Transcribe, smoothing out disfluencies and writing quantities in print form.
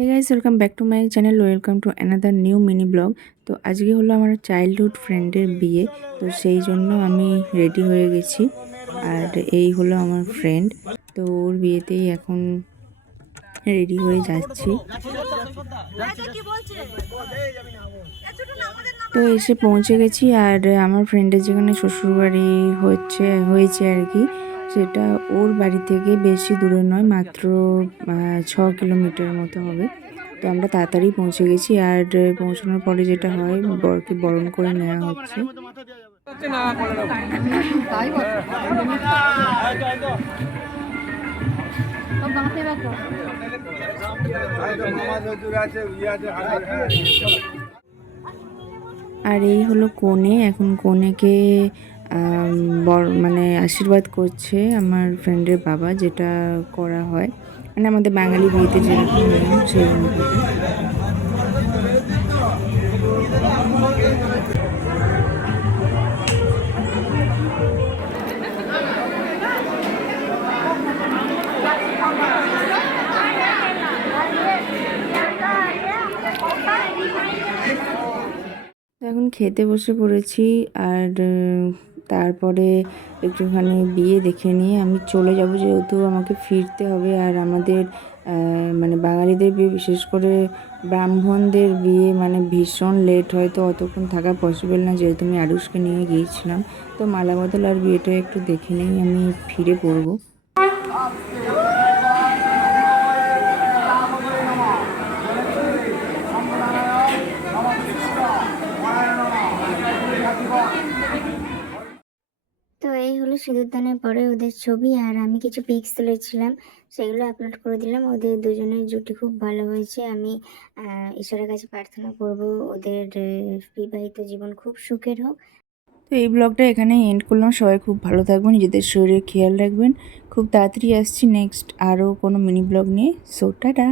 Hey guys, welcome back to my channel. Welcome to another new mini vlog. তো আজকে হলো আমার childhood ফ্রেন্ডের বিয়ে, তো সেই জন্য আমি রেডি হয়ে গেছি। আর এই হলো আমার ফ্রেন্ড, তো ওর বিয়েতেই এখন রেডি হয়ে যাচ্ছি। তো এসে পৌঁছে গেছি, আর আমার ফ্রেন্ডের যেখানে শ্বশুরবাড়ি হয়েছে আর কি, সেটা ওর বাড়ি থেকে বেশি দূরে নয়, মাত্র 6 কিলোমিটার মতো হবে। তো আমরা তাড়াতাড়ি পৌঁছে গেছি, আর পৌঁছানোর পরে যেটা হয়, বরকে বরণ করে নেওয়া হচ্ছে। আর এই হলো কনে, এখন কনেকে মানে আশীর্বাদ করছে আমার ফ্রেন্ডের বাবা, যেটা করা হয় মানে আমাদের বাঙালি বিয়েতে যেরকম নিয়ম সেই অনুপাতে। এখন খেতে বসে পড়েছি, আর তারপরে একটুখানি বিয়ে দেখে নিয়ে আমি চলে যাব, যেহেতু আমাকে ফিরতে হবে। আর আমাদের মানে বাঙালিদের বিয়ে, বিশেষ করে ব্রাহ্মণদের বিয়ে মানে ভীষণ লেট হয়, তো অতক্ষণ থাকা পসিবল না, যেহেতু আমি আরুষকে নিয়ে গিয়েছিলাম। তো মালা বদল আর বিয়েটা একটু দেখে নিই, আমি ফিরে পড়বো। তো এই হলো সিঁদুরদানের পরে ওদের ছবি, আর আমি কিছু পিক্স তুলেছিলাম, সেগুলো আপলোড করে দিলাম। ওদের দুজনের জুটি খুব ভালো হয়েছে। আমি ঈশ্বরের কাছে প্রার্থনা করব ওদের বিবাহিত জীবন খুব সুখের হোক। তো এই ব্লগটা এখানেই এন্ড করলাম। সবাই খুব ভালো থাকবেন, নিজেদের শরীরের খেয়াল রাখবেন। খুব তাড়াতাড়ি আসছি নেক্সট আরও কোনো মিনি ব্লগ নিয়ে। So tata.